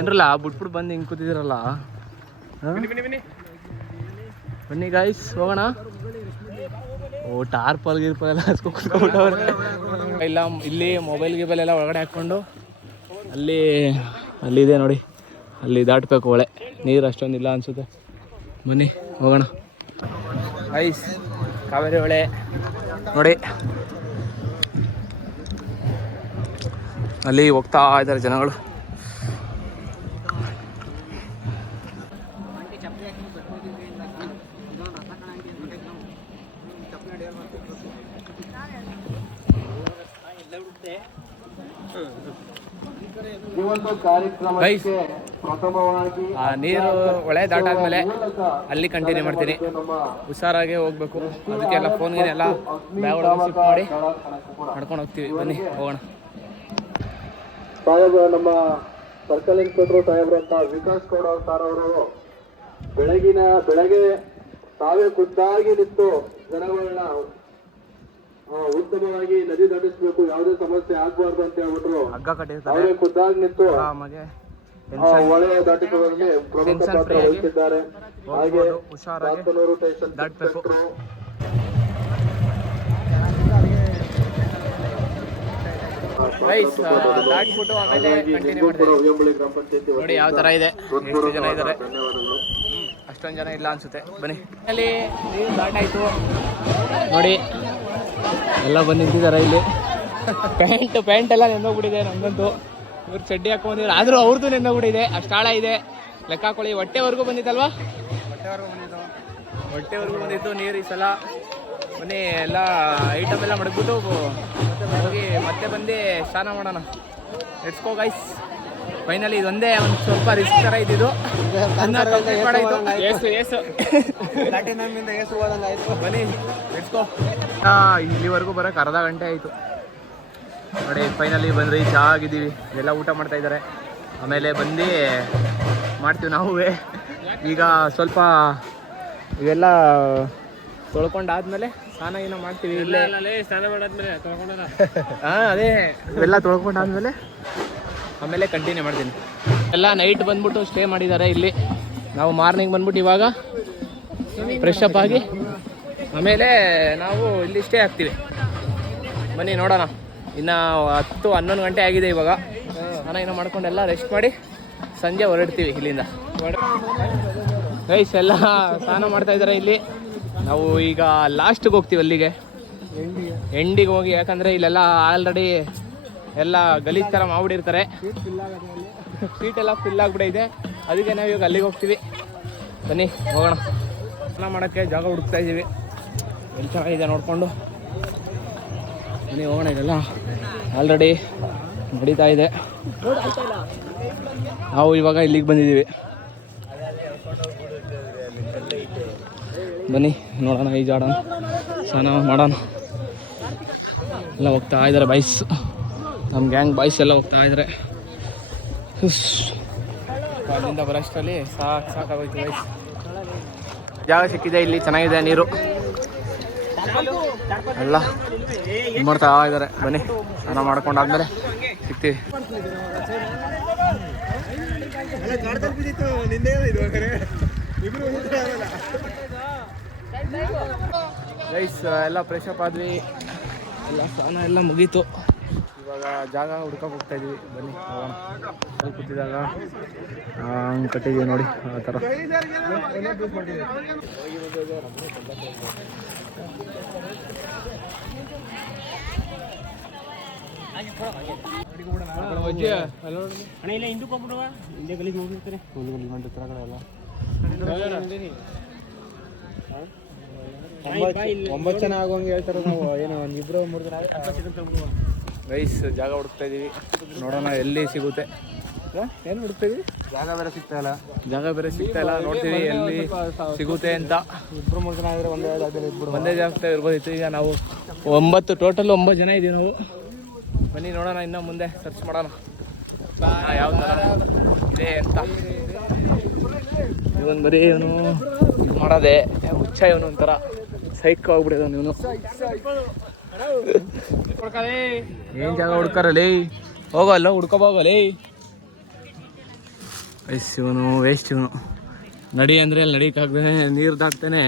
ಏನ್ರಲ್ಲ ಬಿಟ್ಬಿಟ್ಟು ಬಂದು ಹಿಂಗೆ ಕೂತಿದ್ದೀರಲ್ಲ. ಬನ್ನಿ ಗಾಯ್ಸ್ ಹೋಗೋಣ. ಓ ಟಾರ್ಪಲ್ ಗಿರ್ಪಲ್ ಎಲ್ಲ ಹಚ್ಕೊಂಡ್ಬಿಟ್ಟವ್ರೆ. ಇಲ್ಲ ಇಲ್ಲಿ ಮೊಬೈಲ್ ಗಿಬೈಲ್ ಎಲ್ಲ ಒಳಗಡೆ ಹಾಕ್ಕೊಂಡು ಅಲ್ಲಿದೆ ನೋಡಿ, ಅಲ್ಲಿ ದಾಟಬೇಕು ಹೊಳೆ. ನೀರು ಅಷ್ಟೊಂದಿಲ್ಲ ಅನಿಸುತ್ತೆ. ಬನ್ನಿ ಹೋಗೋಣ ಗೈಸ್. ಕಾವೇರಿ ಹೊಳೆ ನೋಡಿ, ಅಲ್ಲಿ ಹೋಗ್ತಾ ಇದ್ದಾರೆ ಜನಗಳು. ನೀರು ಹೊಳೆ ದಾಟಾದ್ಮೇಲೆ ಅಲ್ಲಿ ಕಂಟಿನ್ಯೂ ಮಾಡ್ತೀನಿ. ಹುಷಾರಾಗಿ ಹೋಗ್ಬೇಕು. ಅದಕ್ಕೆಲ್ಲ ಫೋನ್ಗೆ ಎಲ್ಲ ಬ್ಯಾಗ್ ಒಳಗೆ ಶಿಫ್ಟ್ ಮಾಡಿ ನಡ್ಕೊಂಡು ಹೋಗ್ತೀವಿ. ಬನ್ನಿ ಹೋಗೋಣ. ನಮ್ಮ ಸರ್ಕಲ್ ಇನ್ಸ್ಪೆಕ್ಟರ್ ಸಾಹೇಬ್ರು ಅಂತ ವಿಕಾಸ್ ಗೌಡ ಸರ್ ಅವರು ಬೆಳಗ್ಗೆ ತಾವೇ ಖುದ್ದಾಗಿ ನಿಂತು ಜನಗಳನ್ನ ಉತ್ತಮವಾಗಿ ನದಿ ದಾಟಿಸ್ಬೇಕು, ಯಾವುದೇ ಸಮಸ್ಯೆ ಆಗ್ಬಾರ್ದು ಅಂತ ಹೇಳ್ಬಿಟ್ರು. ತಾವೇ ಖುದ್ದಾಗಿ ನಿಂತು ಹೊಳೆ ದಾಟಿಸುವವರಿಗೆ ಪ್ರಮುಖ ಪಾತ್ರ ವಹಿಸಿದ್ದಾರೆ. ಹಾಗೆ ರಾತನೂರು ಸ್ಟೇಷನ್ ಇನ್ಸ್ಪೆಕ್ಟರ್ ದಾಟ್ಬಿಟ್ಟು ಆಮೇಲೆ ಕಂಟಿನ್ಯೂ ಮಾಡ್ತೀವಿ. ನೋಡಿ ಯಾವ ಥರ ಇದೆ, ಎಷ್ಟು ಜನ ಇದ್ದಾರೆ. ಅಷ್ಟೊಂದು ಜನ ಇಲ್ಲ ಅನ್ಸುತ್ತೆ. ಬನ್ನಿ. ಅಲ್ಲಿ ನೀರು ದಾಟಾಯಿತು ನೋಡಿ, ಎಲ್ಲ ಬಂದು ನಿಂತಿದ್ದಾರೆ ಇಲ್ಲಿ. ಪ್ಯಾಂಟ್ ಎಲ್ಲ ನೆನ್ನೋಗ್ಬಿಟ್ಟಿದೆ ನಮ್ಮಂತೂ. ಇವ್ರು ಚಡ್ಡಿ ಹಾಕೊಂಡಿದ್ರು, ಆದರೂ ಅವ್ರದ್ದು ನೆನ್ನೋಗ್ಬಿಟ್ಟಿದೆ. ಅಷ್ಟು ಆಳ ಇದೆ. ಲೆಕ್ಕ ಹಾಕೊಳ್ಳಿ. ಹೊಟ್ಟೆವರೆಗೂ ಬಂದಿತ್ತಲ್ವಾ? ಹೊಟ್ಟೆವರೆಗೂ ಬಂದಿತ್ತು ನೀರು ಈ ಸಲ. ಬನ್ನಿ ಎಲ್ಲ ಐಟಮ್ ಎಲ್ಲ ಮಡಗ್ಬಿಟ್ಟು ಹೋಗಿ ಮತ್ತೆ ಬಂದು ಸ್ನಾನ ಮಾಡೋಣ. Let's go guys. ಫೈನಲಿ ಇದೊಂದೇ ಒಂದು ಸ್ವಲ್ಪ ರಿಸ್ಕ್ ಥರ ಇದ್ದಿದ್ದು. ಬನ್ನಿ ಲೆಟ್ಸ್ ಗೋ. ಇಲ್ಲಿವರೆಗೂ ಬರೋಕೆ ಅರ್ಧ ಗಂಟೆ ಆಯಿತು ನೋಡಿ. ಫೈನಲಿ ಬಂದ್ರಿ, ಚಹಾ ಆಗಿದ್ದೀವಿ. ಎಲ್ಲ ಊಟ ಮಾಡ್ತಾ ಇದ್ದಾರೆ. ಆಮೇಲೆ ಬಂದು ಮಾಡ್ತೀವಿ ನಾವು. ಈಗ ಸ್ವಲ್ಪ ಇವೆಲ್ಲ ತೊಳ್ಕೊಂಡಾದ್ಮೇಲೆ ಸ್ನಾನ ಏನೋ ಮಾಡ್ತೀವಿ. ಇಲ್ಲೇ ಸ್ನಾನ ಮಾಡಾದ್ಮೇಲೆ ಅದೇ ಇವೆಲ್ಲ ತೊಳ್ಕೊಂಡಾದ್ಮೇಲೆ ಆಮೇಲೆ ಕಂಟಿನ್ಯೂ ಮಾಡ್ತೀನಿ. ಎಲ್ಲ ನೈಟ್ ಬಂದ್ಬಿಟ್ಟು ಸ್ಟೇ ಮಾಡಿದ್ದಾರೆ ಇಲ್ಲಿ. ನಾವು ಮಾರ್ನಿಂಗ್ ಬಂದ್ಬಿಟ್ಟು ಇವಾಗ ಫ್ರೆಶ್ ಅಪ್ ಆಗಿ ಆಮೇಲೆ ನಾವು ಇಲ್ಲಿ ಸ್ಟೇ ಆಗ್ತೀವಿ. ಬನ್ನಿ ನೋಡೋಣ. ಇನ್ನು 10-11 ಗಂಟೆ ಆಗಿದೆ ಇವಾಗ. ಸ್ನಾನ ಏನೋ ಮಾಡ್ಕೊಂಡೆಲ್ಲ ರೆಸ್ಟ್ ಮಾಡಿ ಸಂಜೆ ಹೊರಡ್ತೀವಿ ಇಲ್ಲಿಂದ. ಗೈಸ್ ಎಲ್ಲ ಸ್ನಾನ ಮಾಡ್ತಾ ಇದ್ದಾರೆ ಇಲ್ಲಿ. ನಾವು ಈಗ ಲಾಸ್ಟಿಗೆ ಹೋಗ್ತೀವಿ, ಅಲ್ಲಿಗೆ ಎಂಡಿಗೆ ಹೋಗಿ. ಯಾಕಂದರೆ ಇಲ್ಲೆಲ್ಲ ಆಲ್ರೆಡಿ ಎಲ್ಲ ಗಲೀಜ್ ಥರ ಮಾಡ್ಬಿಟ್ಟಿರ್ತಾರೆ. ಸೀಟ್ ಎಲ್ಲ ಫಿಲ್ ಆಗಿಬಿಟ್ಟಿದೆ. ಅದಕ್ಕೆ ನಾವು ಇವಾಗ ಅಲ್ಲಿಗೆ ಹೋಗ್ತೀವಿ. ಬನ್ನಿ ಹೋಗೋಣ. ಸ್ನಾನ ಮಾಡೋಕ್ಕೆ ಜಾಗ ಹುಡುಕ್ತಾ ಇದ್ದೀವಿ. ಎಲ್ಲಿ ಚೆನ್ನಾಗಿದೆ ನೋಡಿಕೊಂಡು ಬನ್ನಿ ಹೋಗೋಣ. ಇದೆಲ್ಲ ಆಲ್ರೆಡಿ ನಡೀತಾ ಇದೆ. ನಾವು ಇವಾಗ ಇಲ್ಲಿಗೆ ಬಂದಿದ್ದೀವಿ. ಬನ್ನಿ ನೋಡೋಣ, ಈಜಾಡೋಣ, ಸ್ನಾನ ಮಾಡೋಣ. ಎಲ್ಲ ಹೋಗ್ತಾ ಇದ್ದಾರೆ ಬಾಯ್ಸ್. ನಮ್ಮ ಗ್ಯಾಂಗ್ ಬಾಯ್ಸ್ ಎಲ್ಲ ಹೋಗ್ತಾ ಇದ್ದಾರೆ. ಅಲ್ಲಿಂದ ಬರೋಷ್ಟರಲ್ಲಿ ಸಾಕಾಗೋಯ್ತು ಬಾಯ್ಸ್. ಜಾಗ ಸಿಕ್ಕಿದೆ ಇಲ್ಲಿ, ಚೆನ್ನಾಗಿದೆ ನೀರು. ಎಲ್ಲ ಮಾಡ್ತಾ ಇದ್ದಾರೆ. ಬನ್ನಿ ಸ್ನಾನ ಮಾಡ್ಕೊಂಡಾದ್ಮೇಲೆ ಸಿಗ್ತೀವಿ. ಗೈಸ್ ಎಲ್ಲ ಫ್ರೆಶ್ ಅಪ್ ಆದ್ವಿ. ಎಲ್ಲ ಸ್ನಾನ ಎಲ್ಲ ಮುಗೀತು. ಇವಾಗ ಜಾಗ ಹುಡ್ಕಕ್ಕೆ ಹೋಗ್ತಾ ಇದೀವಿ. ಬನ್ನಿ ಹೋಗೋಣ. ಅಲ್ಲಿ ಕೂತಿದಾಗ ಕಟ್ಟಿದ್ದೀವಿ ನೋಡಿ ಆ ಥರ. ಒಂಬತ್ತು ಜನ ಆಗೋಂಗೆ ಹೇಳ್ತಾರೆ. ನಾವು ಏನೋ ಒಂದು 2-3 ಜನ ರೈಸ್ ಜಾಗ ಹುಡುಕ್ತಾ ಇದೀವಿ. ನೋಡೋಣ ಎಲ್ಲಿ ಸಿಗುತ್ತೆ. ಏನು ಹುಡುಕ್ತಾ ಇದೀವಿ? ಜಾಗ ಬೇರೆ ಸಿಗ್ತಾ ಇಲ್ಲ. ನೋಡ್ತೀವಿ ಎಲ್ಲಿ ಸಿಗುತ್ತೆ ಅಂತ. 2-3 ಜನ ಆದರೆ ಒಂದೇ ಜಾಗದಲ್ಲಿ ಇರ್ಬೋದಿತ್ತು. ಈಗ ನಾವು ಟೋಟಲ್ 9 ಜನ ಇದೀವಿ ನಾವು. ಬನ್ನಿ ನೋಡೋಣ, ಇನ್ನೂ ಮುಂದೆ ಸರ್ಚ್ ಮಾಡೋಣ ಯಾವ ಥರ ಇದೆ ಅಂತ. ಇವನು ಬರೀ ಇವನು ಇದು ಮಾಡೋದೆ ಹುಚ್ಚ. ಇವನು ಒಂಥರ ಸೈಕ್ ಆಗ್ಬಿಡಿದ ಇವನು. ಏನು ಜಾಗ ಹುಡ್ಕಾರಲ್ಲಿ ಹೋಗಲ್ಲ, ಹುಡ್ಕೋಬೋಗಲಿ. ಇವನು ವೇಸ್ಟ್ ಇವನು. ನಡಿ ಅಂದರೆ ಅಲ್ಲಿ ನಡಿಕಾಗ್ದೇ ನೀರು ದಾಟ್ತಾನೆ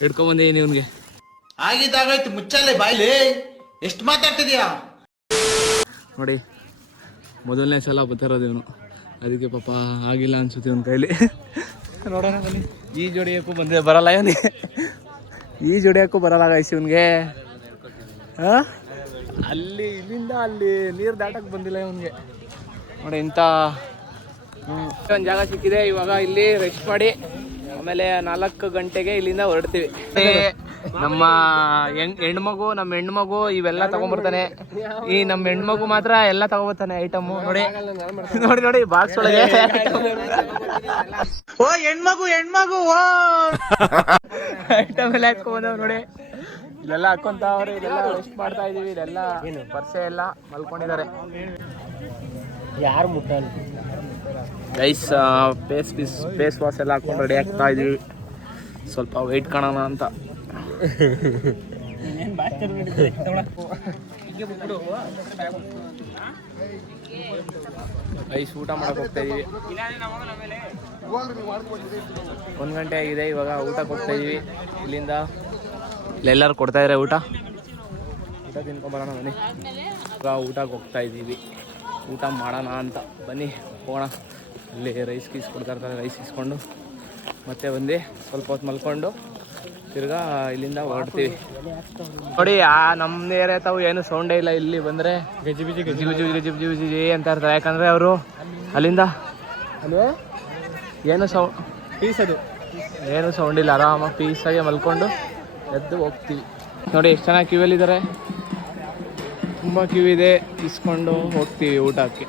ಹಿಡ್ಕೊಂಬಂದಿದ್ದೀನಿ ಇವನಿಗೆ. ಆಗಿದ್ದಾಗಾಯ್ತು ಮುಚ್ಚಾಲೆ ಬಾಯ್ಲಿ, ಎಷ್ಟು ಮಾತಾಡ್ತಿದ್ಯಾ ನೋಡಿ, ಮೊದಲನೇ ಸಲ ಬರ್ತಿರೋದು ಇವನು, ಅದಕ್ಕೆ ಪಾಪ ಆಗಿಲ್ಲ ಅನ್ಸುತ್ತೆ ಇವನ ಕೈಲಿ. ನೋಡೋಣ ಬನ್ನಿ. ಈ ಜೋಡಿಯೋಕ್ಕೂ ಬಂದರೆ ಬರಲ್ಲ ಇವನಿಗೆ, ಈ ಜೋಡಿಯೋಕ್ಕೂ ಬರಲ್ಲ ಗೈಸ್ ಇವನಿಗೆ. ಅಲ್ಲಿ ಇಲ್ಲಿಂದ ಅಲ್ಲಿ ನೀರು ದಾಟಕ್ಕೆ ಬಂದಿಲ್ಲ ಇವನಿಗೆ. ನೋಡಿ ಇಂಥ ಒಂದು ಜಾಗ ಸಿಕ್ಕಿದೆ. ಇವಾಗ ಇಲ್ಲಿ ರೆಸ್ಟ್ ಮಾಡಿ ಆಮೇಲೆ 4 ಗಂಟೆಗೆ ಇಲ್ಲಿಂದ ಹೊರಡ್ತೀವಿ. ನಮ್ಮ ಹೆಣ್ಮಗು ನಮ್ಮ ಹೆಣ್ಮಗು ಇವೆಲ್ಲ ತಗೊಂಡ್ಬರ್ತಾನೆ. ಈ ನಮ್ಮ ಹೆಣ್ಮಗು ಮಾತ್ರ ಎಲ್ಲ ತಗೊಂಡ್ಬರ್ತಾನೆ ಐಟಮು. ನೋಡಿ ನೋಡಿ ನೋಡಿ ಬಾಕ್ಸ್ ಒಳಗೆ ಓ ಹೆಣ್ಮಗು ಐಟಮ್ ಎಲ್ಲ ಹಾಕೊಂಡ್ಬಂದವ್ ನೋಡಿ. ಇಲ್ಲೆಲ್ಲ ಹಾಕೊಂತಾವ್ರೆ, ಇದೆಲ್ಲ ರೆಸ್ಟ್ ಮಾಡ್ತಾ ಇದೀವಿ. ಇದೆಲ್ಲ ಪರ್ಸೆ ಎಲ್ಲ ಮಲ್ಕೊಂಡಿದ್ದಾರೆ. ಯಾರು ಮುಟ್ಟಲ್ಲ ಗೈಸ್. ಫೇಸ್ ವಾಶ್ ಎಲ್ಲ ಹಾಕೊಂಡು ರೆಡಿ ಆಗ್ತಾ ಇದೀವಿ, ಸ್ವಲ್ಪ ವೆಯ್ಟ್ ಕಾಣೋಣ ಅಂತ. ಗೈಸ್ ಊಟ ಮಾಡಕ್ಕೆ ಹೋಗ್ತಾ ಇದೀವಿ. 1 ಗಂಟೆ ಆಗಿದೆ, ಇವಾಗ ಊಟಕ್ಕೆ ಹೋಗ್ತಾ ಇದೀವಿ. ಇಲ್ಲಿಂದ ಇಲ್ಲೆಲ್ಲರೂ ಕೊಡ್ತಾ ಇದ್ದಾರೆ ಊಟ ತಿನ್ಕೊಂಬರೋಣ ಬನ್ನಿ. ಇವಾಗ ಊಟಕ್ಕೆ ಹೋಗ್ತಾ ಇದ್ದೀವಿ, ಊಟ ಮಾಡೋಣ ಅಂತ ಬನ್ನಿ ಹೋಗೋಣ. ಅಲ್ಲಿ ರೈಸ್ ಗೀಸ್ ಕೊಡ್ತಾ ಇರ್ತಾರೆ, ರೈಸ್ ಇಸ್ಕೊಂಡು ಮತ್ತೆ ಬಂದು ಸ್ವಲ್ಪ ಹೊತ್ತು ಮಲ್ಕೊಂಡು ತಿರ್ಗಾ ಇಲ್ಲಿಂದ ಹೊರಡ್ತೀವಿ. ನೋಡಿ ನಮ್ಮ ಏರಿಯಾ ತಾವು ಏನು ಸೌಂಡೇ ಇಲ್ಲ. ಇಲ್ಲಿ ಬಂದರೆ ಗಜಿ ಬಿಜಿ ಗಜಿ ಗುಜಿ ಗಜಿ ಬಿಜಿ ಬಿಜಿ ಅಂತ ಇರ್ತಾರೆ. ಯಾಕಂದರೆ ಅವರು ಅಲ್ಲಿಂದ ಏನು ಏನು ಸೌಂಡ್ ಇಲ್ಲ, ಆರಾಮಾಗಿ ಪೀಸಾಗಿ ಮಲ್ಕೊಂಡು ಎದ್ದು ಹೋಗ್ತೀವಿ. ನೋಡಿ ಎಷ್ಟು ಚೆನ್ನಾಗಿ ಕ್ಯೂವಲ್ಲಿದ್ದಾರೆ, ತುಂಬ ಕ್ಯೂ ಇದೆ. ಇಸ್ಕೊಂಡು ಹೋಗ್ತೀವಿ ಊಟಕ್ಕೆ.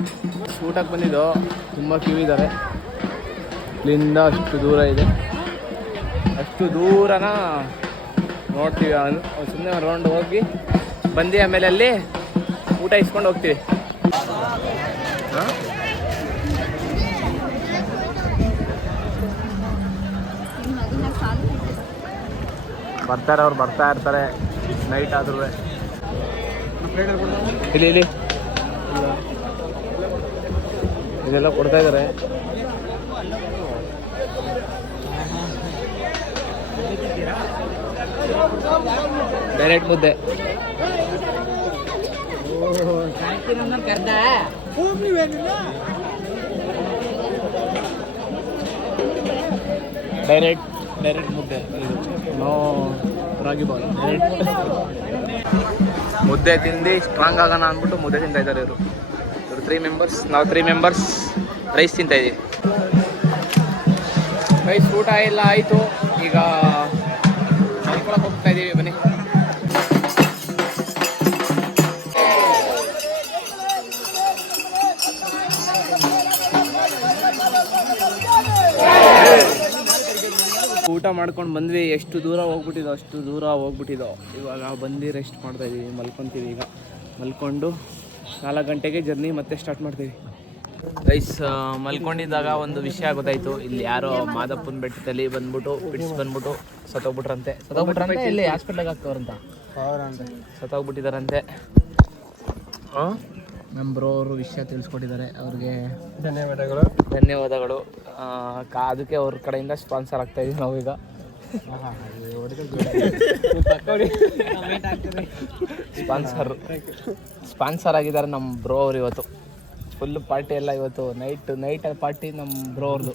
ಬಂದಿದ್ದು ತುಂಬ ಕ್ಯೂ ಇದ್ದಾರೆ. ಇಲ್ಲಿಂದ ಅಷ್ಟು ದೂರ ಇದೆ, ಅಷ್ಟು ದೂರನ ನೋಡ್ತೀವಿ. ಸುಮ್ಮನೆ ರೌಂಡ್ ಹೋಗಿ ಬಂದು ಆಮೇಲೆ ಅಲ್ಲಿ ಊಟ ಇಸ್ಕೊಂಡು ಹೋಗ್ತೀವಿ. ಅವ್ರು ಬರ್ತಾ ಇರ್ತಾರೆ ನೈಟ್ ಆದ್ರೂ. ಇಲ್ಲಿ ಇದೆಲ್ಲ ಕೊಡ್ತಾ ಇದ್ದಾರೆ. ಡೈರೆಕ್ಟ್ ಮುದ್ದೆ. ಡೈರೆಕ್ಟ್ ಮುದ್ದೆ, ನೋ ರಾಗಿ ಬಾಲ್. ಮುದ್ದೆ ತಿಂದು ಸ್ಟ್ರಾಂಗ್ ಆಗೋಣ ಅಂದ್ಬಿಟ್ಟು ಮುದ್ದೆ ತಿಂತಾ ಇದ್ದಾರೆ ಇವರು. 3 ಮೆಂಬರ್ಸ್, ನಾವು 3 ಮೆಂಬರ್ಸ್ ರೈಸ್ ತಿಂತಾ ಇದ್ದೀವಿ. ರೈಸ್ ಊಟ ಎಲ್ಲ ಆಯಿತು, ಈಗ ಮಲ್ಕೊಳಕ್ಕೆ ಹೋಗ್ತಾ ಇದ್ದೀವಿ ಬನ್ನಿ. ಊಟ ಮಾಡ್ಕೊಂಡು ಬಂದ್ವಿ. ಎಷ್ಟು ದೂರ ಹೋಗ್ಬಿಟ್ಟಿದ್ದೋ ಅಷ್ಟು ದೂರ ಹೋಗ್ಬಿಟ್ಟಿದ್ದೋ. ಇವಾಗ ಬಂದು ರೆಸ್ಟ್ ಮಾಡ್ತಾ ಇದ್ದೀವಿ, ಮಲ್ಕೊತೀವಿ. ಈಗ ಮಲ್ಕೊಂಡು 4 ಗಂಟೆಗೆ ಜರ್ನಿ ಮತ್ತೆ ಸ್ಟಾರ್ಟ್ ಮಾಡ್ತೀವಿ. ಗೈಸ್ ಮಲ್ಕೊಂಡಿದ್ದಾಗ ಒಂದು ವಿಷಯ ಗೊತ್ತಾಯಿತು. ಇಲ್ಲಿ ಯಾರೋ ಮಾದಪ್ಪನ ಬೆಟ್ಟದಲ್ಲಿ ಬಂದ್ಬಿಟ್ಟು ಸತ್ತೋಗ್ಬಿಟ್ರಂತೆ. ಇಲ್ಲಿ ಹಾಸ್ಪಿಟ್ಲಿಗೆ ಹಾಕ್ತವ್ರಂತ, ಸತ್ತೋಗ್ಬಿಟ್ಟಿದಾರಂತೆ. ನಮ್ಮ ಬ್ರೋ ಅವರು ವಿಷಯ ತಿಳಿಸ್ಕೊಟ್ಟಿದ್ದಾರೆ, ಅವ್ರಿಗೆ ಧನ್ಯವಾದಗಳು. ಅದಕ್ಕೆ ಅವ್ರ ಕಡೆಯಿಂದ ಸ್ಪಾನ್ಸರ್ ಆಗ್ತಾ ಇದೀವಿ ನಾವೀಗ. ಸ್ಪಾನ್ಸರ್ ಆಗಿದ್ದಾರೆ ನಮ್ಮ ಬ್ರೋ ಅವ್ರು. ಇವತ್ತು ಫುಲ್ ಪಾರ್ಟಿ ಎಲ್ಲ, ಇವತ್ತು ನೈಟ್ ಪಾರ್ಟಿ ನಮ್ಮ ಬ್ರೋ ಅವ್ರದ್ದು.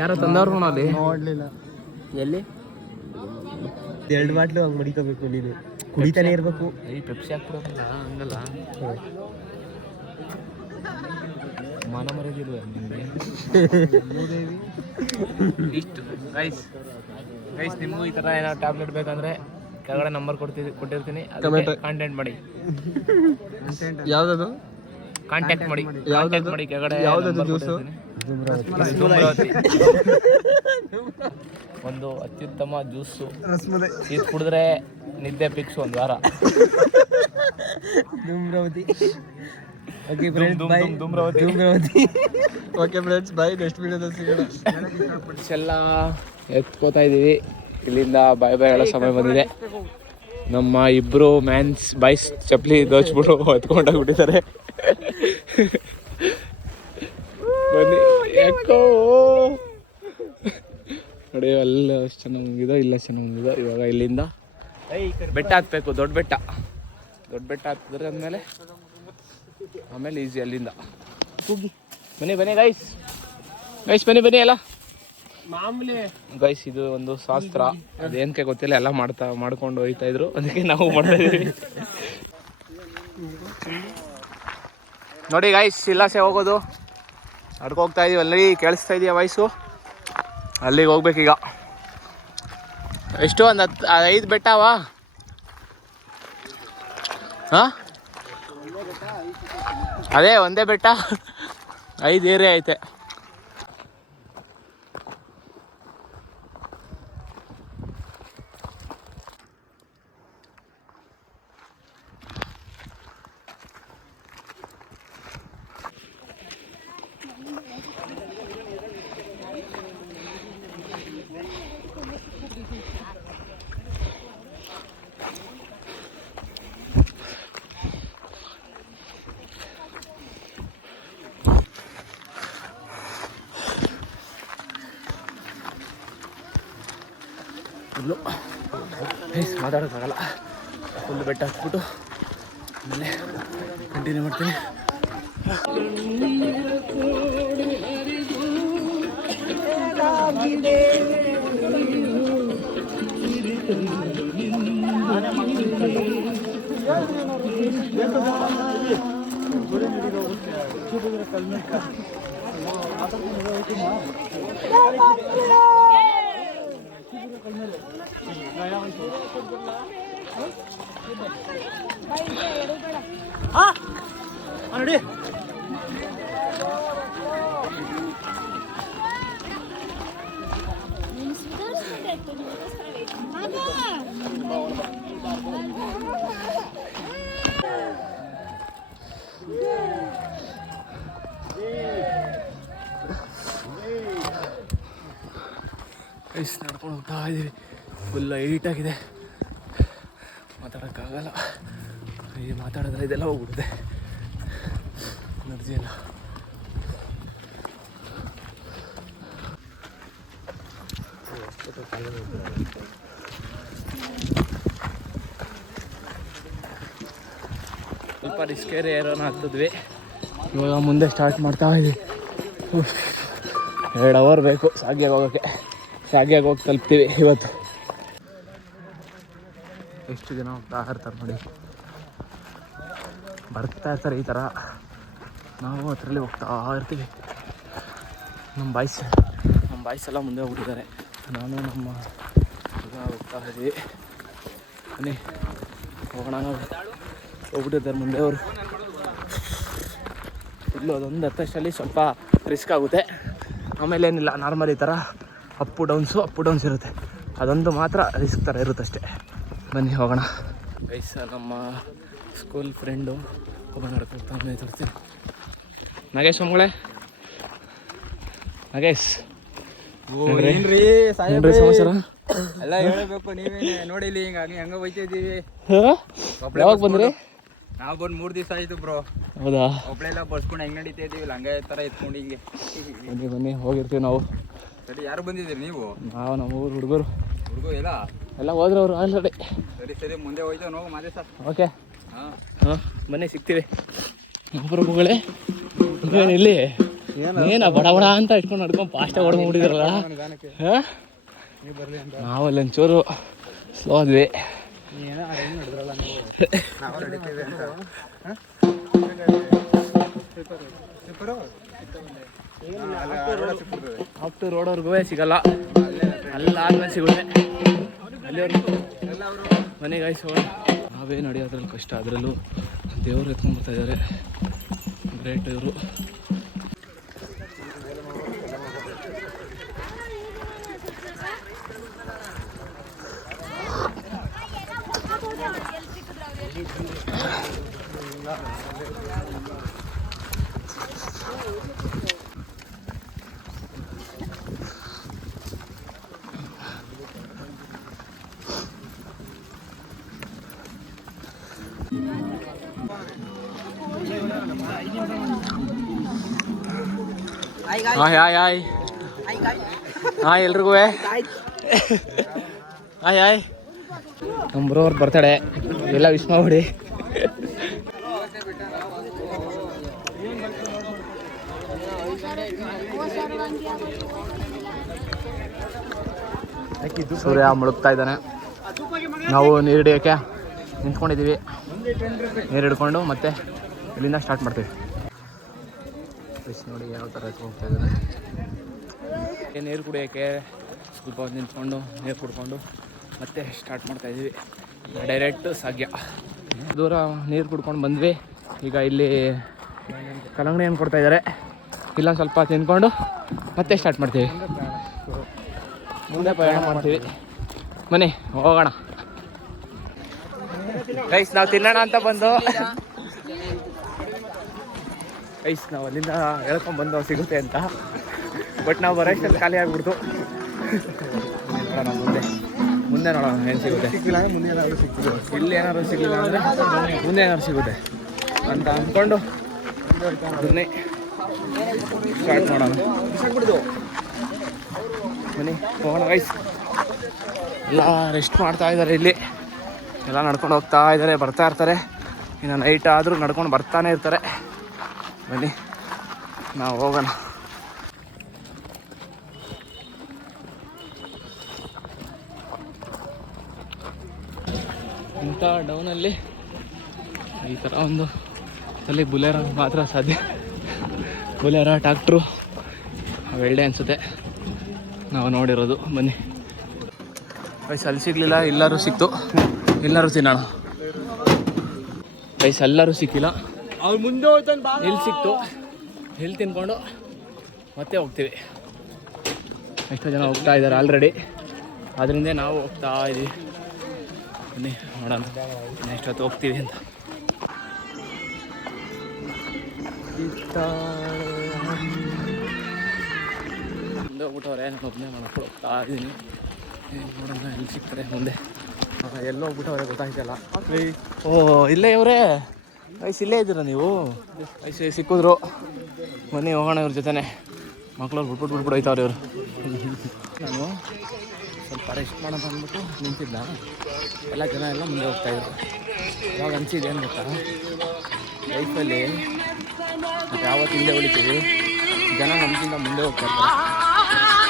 ಯಾರೋ ತಂದವ್ರು ಅಲ್ಲಿ ನೋಡ್ಲಿಲ್ಲ. ಎಲ್ಲಿ 2 ಬಾಟ್ಲು ಹಂಗೆ ಮಡಿಕೋಬೇಕು, ನೀನು ಕುಡಿತಾನೆ ಇರ್ಬೇಕು. ಪೆಪ್ಸಿ ಹಾಕ್ಬಿಡೋಲ್ಲ ಹಂಗಲ್ಲ, ಮಾನ ಮರ್ಯಾದಿಲ್ವ ನಿಮಗೆ? ಇಷ್ಟು ಗೈಸ್ ನಿಮಗೂ ಈ ಥರ ಏನೋ ಟ್ಯಾಬ್ಲೆಟ್ ಬೇಕಂದರೆ ಕೆಳಗಡೆ ನಂಬರ್ ಕೊಟ್ಟಿರ್ತೀನಿ, ಕಾಂಟ್ಯಾಕ್ಟ್ ಮಾಡಿ. ಯಾವ್ದು ಕಾಂಟ್ಯಾಕ್ಟ್ ಮಾಡಿ ಕೆಳಗಡೆ. ಯಾವ್ದು ಜ್ಯೂಸು? ಒಂದು ಅತ್ಯುತ್ತಮ ಜ್ಯೂಸು. ಇದು ಕುಡಿದ್ರೆ ನಿದ್ದೆ ಪಿಕ್ಸ್ 1 ವಾರ. Dhumravati. Okay friends, bye. Dhumravati. Okay friends, bye. Next ವಿಡಿಯೋದಲ್ಲಿ ಸಿಗೋಣ. ಎಲ್ಲ ಎತ್ಕೋತಾ ಇದ್ದೀವಿ. ಇಲ್ಲಿಂದ ಬಾಯ್ ಹೇಳೋ ಸಮಯ ಬಂದಿದೆ. ನಮ್ಮ ಇಬ್ರು ಬಾಯ್ಸ್ ಚಪ್ಪಲಿ ದೋಚ್ಬಿಟ್ಟು ಹೊತ್ಕೊಂಡೋಗ್ಬಿಟ್ಟಿದ್ದಾರೆ. ಬನ್ನಿ ಯಾಕೋ ನೋಡಿ, ಅಲ್ಲ ಅಷ್ಟು ಚೆನ್ನಾಗಿ ಮುಗಿದೋ, ಇಲ್ಲ ಚೆನ್ನಾಗಿ ಮುಗಿದೋ. ಇವಾಗ ಇಲ್ಲಿಂದ ಬೆಟ್ಟ ಹತ್ಬೇಕು, ದೊಡ್ಡ ಬೆಟ್ಟ ಹತ್ತಿದ್ರೆ ಆಮೇಲೆ ಈಸಿ ಅಲ್ಲಿಂದ. ಬನ್ನಿ ಗೈಸ್ ಬನ್ನಿ ಎಲ್ಲ ಮಾಮೂಲಿ ಗೈಸ್. ಇದು ಒಂದು ಶಾಸ್ತ್ರ, ಅದೇನಕ್ಕೆ ಗೊತ್ತಿಲ್ಲ, ಎಲ್ಲ ಮಾಡ್ಕೊಂಡು ಹೋಗ್ತಾ ಇದ್ರು, ಅದಕ್ಕೆ ನಾವು ಮಾಡ್ತಾ ಇದೀವಿ. ನೋಡಿ ಗೈಸ್, ಇಲ್ಲಾಸೆ ಹೋಗೋದು, ಹೋಗ್ತಾ ಇದೀವಿ. ಅಲ್ಲಿ ಕೇಳಿಸ್ತಾ ಇದೆಯಾ ವಾಯ್ಸು? ಅಲ್ಲಿಗೆ ಹೋಗ್ಬೇಕೀಗ. ಎಷ್ಟು ಒಂದು 5 ಬೆಟ್ಟವಾ? ಹಾಂ, ಅದೇ ಒಂದೇ ಬೆಟ್ಟ, 5 ಏರಿಯಾ ಐತೆ. ಫುಲ್ಲು ಮಾತಾಡೋಕ್ಕಾಗಲ್ಲ. ಫುಲ್ ಬೆಟ್ಟ ಹತ್ಬಿಟ್ಟು ಆಮೇಲೆ ಕಂಟಿನ್ಯೂ ಮಾಡ್ತೀನಿ. ನೋಡಿ ನಡ್ಕೊಂಡು ಹೋಗ್ತಾ ಇದ್ದೀವಿ. ಫುಲ್ ಹೈಟಾಗಿದೆ, ಮಾತಾಡೋಕ್ಕಾಗಲ್ಲ. ಮಾತಾಡಿದ್ರೆ ಇದೆಲ್ಲ ಹೋಗ್ಬಿಡುತ್ತೆ ಎನರ್ಜಿ ಎಲ್ಲ. ಸ್ವಲ್ಪ ರಿಸ್ಕೇರಿ ಏರೋನ ಹತ್ತಿದ್ವಿ. ಇವಾಗ ಮುಂದೆ ಸ್ಟಾರ್ಟ್ ಮಾಡ್ತಾ ಇದ್ವಿ. 2 ಅವರ್ ಬೇಕು ಸಾಗಿಯಾಗಿ ಹೋಗೋಕ್ಕೆ. ಸಾಗಿಯಾಗಿ ಹೋಗಿ ತಲುಪ್ತೀವಿ ಇವತ್ತು. ಎಷ್ಟು ಜನ ಹೋಗ್ತಾ ಇರ್ತಾರೆ ನೋಡಿ, ಬರ್ತಾ ಇರ್ತಾರೆ ಈ ಥರ. ನಾವು ಅದರಲ್ಲಿ ಹೋಗ್ತಾ ಇರ್ತೀವಿ. ನಮ್ಮ ಬಾಯ್ಸ್ ಎಲ್ಲ ಮುಂದೆ ಹೋಗ್ಬಿಟ್ಟಿದ್ದಾರೆ. ನಾನು ನಮ್ಮ ಹುಡುಗ ಹೋಗ್ತಾ ಇದ್ದೀವಿ. ಬನ್ನಿ ಹೋಗೋಣ. ನಾವು ಹೋಗ್ಬಿಟ್ಟಿದ್ದಾರೆ ಮುಂದೆ ಅವರು. ಇಲ್ಲೂ ಅದೊಂದು ಹತ್ತಷ್ಟರಲ್ಲಿ ಸ್ವಲ್ಪ ರಿಸ್ಕ್ ಆಗುತ್ತೆ. ಆಮೇಲೆ ಏನಿಲ್ಲ, ನಾರ್ಮಲ್ ಈ ಥರ ಅಪ್ಪು ಡೌನ್ಸ್ ಇರುತ್ತೆ. ಅದೊಂದು ಮಾತ್ರ ರಿಸ್ಕ್ ಥರ ಇರುತ್ತಷ್ಟೇ. ಬನ್ನಿ ಹೋಗೋಣ. ಗೈಸ್, ನಮ್ಮ ಸ್ಕೂಲ್ ಫ್ರೆಂಡು ಒಬ್ಬ ನಡ್ಕೊಳ್ತಾ ತೋರಿಸ್ತೀನಿ. ನಾಗೇಶ್ ಮಗಳೇ, ನಾಗೇಶ್ ಏನ್ರಿ ಸಮಾಚಾರ ಎಲ್ಲ ಹೇಳ್ಬೇಕು ನೀವೇ. ನೋಡಿ ಇಲ್ಲಿ ಹೆಂಗ ಹೋಯ್ತಿದ್ದೀವಿ. ಯಾವಾಗ ಬಂದ್ರಿ? ನಾವು ಬಂದು 3 ದಿವಸ ಆಯ್ತು ಬ್ರೋ. ಹೌದಾ? ಒಬ್ಳೆಲ್ಲ ಬರ್ಸ್ಕೊಂಡು ಹೆಂಗ್ ನಡೀತಾ ಇದೀವಿ, ಹಂಗೆ ಥರ ಎತ್ಕೊಂಡು ಹಿಂಗೆ. ಬನ್ನಿ ಹೋಗಿರ್ತೀವಿ ನಾವು. ಸರಿ, ಯಾರು ಬಂದಿದ್ದೀರಿ ನೀವು? ನಾವು ನಮ್ಮ ಊರು ಹುಡುಗರು ಎಲ್ಲ ಹೋದ್ರು ಅವರು ಆಲ್ರೆಡಿ. ಸರಿ ಮುಂದೆ ಹೋಯ್ತು ನೋವು ಮಾದೇ ಸರ್. ಓಕೆ, ಹಾಂ ಬನ್ನಿ ಸಿಗ್ತೀವಿ. ಒಬ್ಬರೊಬ್ಬಗಳೇ ಇಲ್ಲಿ ಏನ ಬಡ ಅಂತ ಇಟ್ಕೊಂಡು ನಡ್ಕೊಂಡು ಫಾಸ್ಟಾಗಿ ಹೊಡ್ಕೊಂಡ್ಬಿಟ್ಟಿದ್ರಲ್ಲ. ಹಾಂ, ನಾವಲ್ಲಿ ಒಂಚೂರು ಸ್ಲೋ ಆದ್ವಿ. ಅಪ್ ಟು ರೋಡ್ವರೆಗೂ ಸಿಗಲ್ಲ, ಅಲ್ಲಾದ್ಮೇಲೆ ಸಿಗುತ್ತೆ. ಅಲ್ಲಿವರೆಗೂ ಮನೆಗೆ ಹೋಗೋಣ. ನಾವೇ ನಡೆಯೋದ್ರಲ್ಲಿ ಕಷ್ಟ, ಅದರಲ್ಲೂ ದೇವರು ಎತ್ಕೊಂಡು ಬರ್ತಾ ಇದ್ದಾರೆ. ಗ್ರೇಟ್ ಇವರು. ಹಾಯ್ ಹಾಯ್ ಹಾಯ್ ಹಾಯ್ ಎಲ್ರಿಗೂ ಹಾಯ್ ಹಾಯ್ ನಮ್ಮ ಬ್ರೋರ್ ಬರ್ತಾಳೆ ಎಲ್ಲ ವಿಶ್ ಮಾಡಿ. ಸೂರ್ಯ ಮುಳುಗ್ತಾ ಇದ್ದಾನೆ. ನಾವು ನೀರು ಹಿಡಿಯೋಕ್ಕೆ ನಿಂತ್ಕೊಂಡಿದ್ದೀವಿ. ನೀರು ಹಿಡ್ಕೊಂಡು ಮತ್ತೆ ಇಲ್ಲಿಂದ ಸ್ಟಾರ್ಟ್ ಮಾಡ್ತೀವಿ. ಫಿಶ್ ನೋಡಿ ಯಾವ ಥರ ಹೋಗ್ತಾ ಇದ್ದಾರೆ. ನೀರು ಕುಡಿಯೋಕ್ಕೆ ಸ್ವಲ್ಪ ಹೊತ್ತು ನಿಂತ್ಕೊಂಡು ನೀರು ಕುಡ್ಕೊಂಡು ಮತ್ತೆ ಸ್ಟಾರ್ಟ್ ಮಾಡ್ತಾಯಿದ್ದೀವಿ. ಡೈರೆಕ್ಟ್ ಸಾಗ್ಯ. ದೂರ ನೀರು ಕುಡ್ಕೊಂಡು ಬಂದ್ವಿ. ಈಗ ಇಲ್ಲಿ ಕಲ್ಲಂಗಡಿ ಹಣ್ಣು ಕೊಡ್ತಾಯಿದ್ದಾರೆ. ಇಲ್ಲೊಂದು ಸ್ವಲ್ಪ ತಿನ್ಕೊಂಡು ಮತ್ತೆ ಸ್ಟಾರ್ಟ್ ಮಾಡ್ತೀವಿ. ಮುಂದೆ ಪ್ರಯಾಣ ಮಾಡ್ತೀವಿ. ಬನ್ನಿ ಹೋಗೋಣ ಗೈಸ್. ನಾವು ತಿನ್ನೋಣ ಅಂತ ಬಂದು ಗೈಸ್ ನಾವು ಅಲ್ಲಿಂದ ಹೇಳ್ಕೊಂಡ್ಬಂದು ಸಿಗುತ್ತೆ ಅಂತ. ಬಟ್ ನಾವು ಬರೋಷ್ಟಲ್ಲಿ ಖಾಲಿ ಆಗಿಬಿಡ್ತು. ನೋಡೋಣ ಮುಂದೆ ನೋಡೋಣ ಏನು ಸಿಗುತ್ತೆ. ಇಲ್ಲಿ ಏನಾದ್ರು ಸಿಗಲಿಲ್ಲ ಅಂದರೆ ಮುಂದೆ ಏನಾದ್ರು ಸಿಗುತ್ತೆ ಅಂತ ಅಂದ್ಕೊಂಡು ಅದನ್ನೇ ಸ್ಟಾರ್ಟ್ ಮಾಡೋಣ. ಬನ್ನಿ ಹೋಗೋಣ ಗೈಸ್. ಎಲ್ಲ ರೆಸ್ಟ್ ಮಾಡ್ತಾ ಇದ್ದಾರೆ ಇಲ್ಲಿ. ಎಲ್ಲ ನಡ್ಕೊಂಡು ಹೋಗ್ತಾ ಇದ್ದಾರೆ, ಬರ್ತಾ ಇರ್ತಾರೆ. ಇನ್ನು ನೈಟ್ ಆದರೂ ನಡ್ಕೊಂಡು ಬರ್ತಾನೆ ಇರ್ತಾರೆ. ಬನ್ನಿ ನಾವು ಹೋಗೋಣ. ಇಂಥ ಡೌನಲ್ಲಿ ಈ ಥರ ಒಂದು ಅಲ್ಲಿ ಬುಲೆರೋ ಮಾತ್ರ ಸಾಧ್ಯ. ಬುಲೆರೋ ಟ್ಯಾಕ್ಟ್ರು ಅವೆರಡೇ ಅನಿಸುತ್ತೆ ನಾವು ನೋಡಿರೋದು. ಬನ್ನಿ ವಯಸ್ಸು ಅಲ್ಲಿ ಸಿಗಲಿಲ್ಲ, ಎಲ್ಲರೂ ಸಿಕ್ತು. ಎಲ್ಲರೂ ತಿನ್ನೋಣ. ವಯಸ್ಸು ಎಲ್ಲರೂ ಸಿಕ್ಕಿಲ್ಲ, ಅವ್ರು ಮುಂದೆ ಇಲ್ಲಿ ಸಿಕ್ತು. ಇಲ್ಲಿ ತಿನ್ಕೊಂಡು ಮತ್ತೆ ಹೋಗ್ತೀವಿ. ಎಷ್ಟೋ ಜನ ಹೋಗ್ತಾ ಇದ್ದಾರೆ ಆಲ್ರೆಡಿ. ಅದರಿಂದ ನಾವು ಹೋಗ್ತಾ ಇದ್ದೀವಿ. ಬನ್ನಿ ನೋಡೋಣ ಎಷ್ಟೊತ್ತು ಹೋಗ್ತೀವಿ ಅಂತ. ಮುಂದೆ ಹೋಗ್ಬಿಟ್ಟವ್ರೆ. ನಾನು ಒಬ್ಬನೇ ಮಾಡ್ಕೊಂಡು ಹೋಗ್ತಾ ಇದ್ದೀನಿ. ನೋಡೋಣ ಎಲ್ಲಿ ಸಿಗ್ತಾರೆ ಮುಂದೆ. ಎಲ್ಲೋ ಹೋಗ್ಬಿಟ್ಟವ್ರೆ ಗೊತ್ತಾಯ್ತಲ್ಲ. ಓ ಇಲ್ಲೇ ಇವರೇ ವಯಸ್ಸು ಇಲ್ಲೇ ಇದ್ದೀರಾ ನೀವು? ವಯಸ್ಸು ಸಿಕ್ಕಿದ್ರು. ಬನ್ನಿ ಹೋಗೋಣ ಇವ್ರ ಜೊತೆನೆ. ಮಕ್ಕಳು ಬಿಟ್ಬಿಟ್ಟು ಹೋಯ್ತವ್ರೆ ಇವರು. ನಾನು ಸ್ವಲ್ಪ ರೆಸ್ಟ್ ಮಾಡೋಣ ಅಂದ್ಬಿಟ್ಟು ನಿಂತಿದ್ದ. ಎಲ್ಲ ಜನ ಎಲ್ಲ ಮುಂದೆ ಹೋಗ್ತಾಯಿದ್ರು. ಇವಾಗ ಅನಿಸಿದೆ ಏನು ಗೊತ್ತಾ, ಲೈಫಲ್ಲಿ ನಾವು ಯಾವತ್ತು ಹಿಂದೆ ಉಳಿತೀವಿ, ಜನ ನಮಗಿಂತ ಮುಂದೆ ಹೋಗ್ತಾ ಇರ್ತಾರೆ.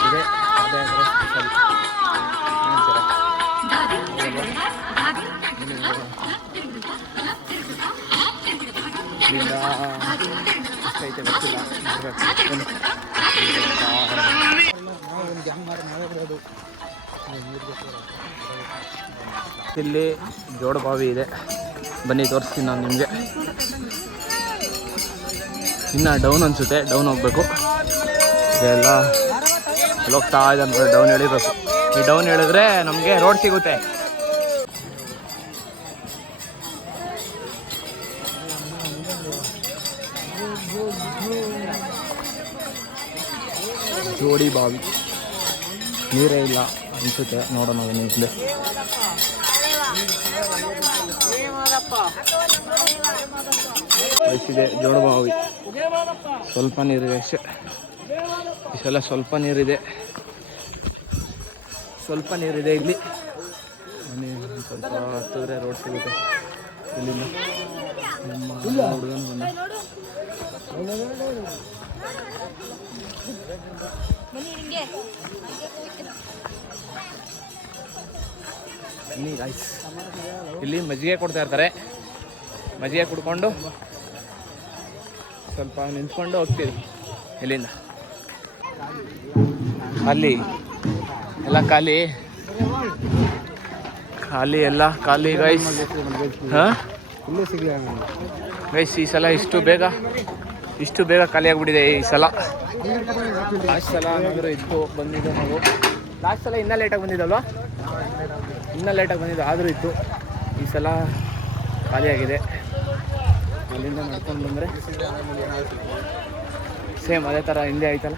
ಇದೇ ಅದೇ ಸ್ಪೆಷಲ್. ಇಲ್ಲಿಂದ ಎಷ್ಟೈತೆ ಗೊತ್ತಿಲ್ಲ. ಇಲ್ಲಿ ಜೋಡಬಾವಿ ಇದೆ. ಬನ್ನಿ ತೋರಿಸ್ತೀನಿ ನಾನು ನಿಮಗೆ. ಇನ್ನು ಡೌನ್ ಅನಿಸುತ್ತೆ, ಡೌನ್ ಹೋಗ್ಬೇಕು. ಇದೆಲ್ಲ ಹೋಗ್ತಾ ಇದ್ದಾನೆ. ಡೌನ್ ಎಳಿಬೇಕು. ಈ ಡೌನ್ ಹೇಳಿದ್ರೆ ನಮಗೆ ರೋಡ್ ಸಿಗುತ್ತೆ. ಜೋಡಿ ಬಾವಿ ನೀರೇ ಇಲ್ಲ ಅನಿಸುತ್ತೆ. ನೋಡೋಣ ಮುಂದೆ. ವಯಸ್ಸಿದೆ ಜೋಡಬಾವಿ. ಸ್ವಲ್ಪ ನೀರಿದೆ ಅಷ್ಟೇ. ಈ ಸಲ ಸ್ವಲ್ಪ ನೀರಿದೆ, ಸ್ವಲ್ಪ ನೀರಿದೆ ಇಲ್ಲಿ. ಸ್ವಲ್ಪ ಹತ್ತಿದ್ರೆ ರೋಡ್ ಸಿಗುತ್ತೆ. ಇಲ್ಲಿಂದ ಹುಡುಗನ ಬಂದ. ಬನ್ನಿ ಗೈಸ್. ಇಲ್ಲಿ ಮಜ್ಜಿಗೆ ಕೊಡ್ತಾ ಇರ್ತಾರೆ. ಮಜ್ಜಿಗೆ ಕುಡ್ಕೊಂಡು ಸ್ವಲ್ಪ ನಿಂತ್ಕೊಂಡು ಹೋಗ್ತೀವಿ ಇಲ್ಲಿಂದ. ಅಲ್ಲಿ ಎಲ್ಲ ಖಾಲಿ ಖಾಲಿ ಎಲ್ಲ ಖಾಲಿ ಗೈಸ್. ಹಾಂ ಗೈಸ್, ಈ ಸಲ ಇಷ್ಟು ಬೇಗ ಖಾಲಿ ಆಗಿಬಿಟ್ಟಿದೆ ಈ ಸಲ. ಲಾಸ್ಟ್ ಸಲ ಏನಾದರೂ ಇತ್ತು ಬಂದಿದ್ದು ನಾವು. ಲಾಸ್ಟ್ ಸಲ ಇನ್ನೂ ಲೇಟಾಗಿ ಬಂದಿದ್ದಲ್ವಾ? ಇನ್ನೂ ಲೇಟಾಗಿ ಬಂದಿದ್ದು ಆದರೂ ಇತ್ತು. ಈ ಸಲ ಖಾಲಿಯಾಗಿದೆ. ಅಲ್ಲಿಂದ ನಡ್ಕೊಂಡು ಬಂದರೆ ಸೇಮ್ ಅದೇ ಥರ ಹಿಂದೆ ಆಯ್ತಲ್ಲ,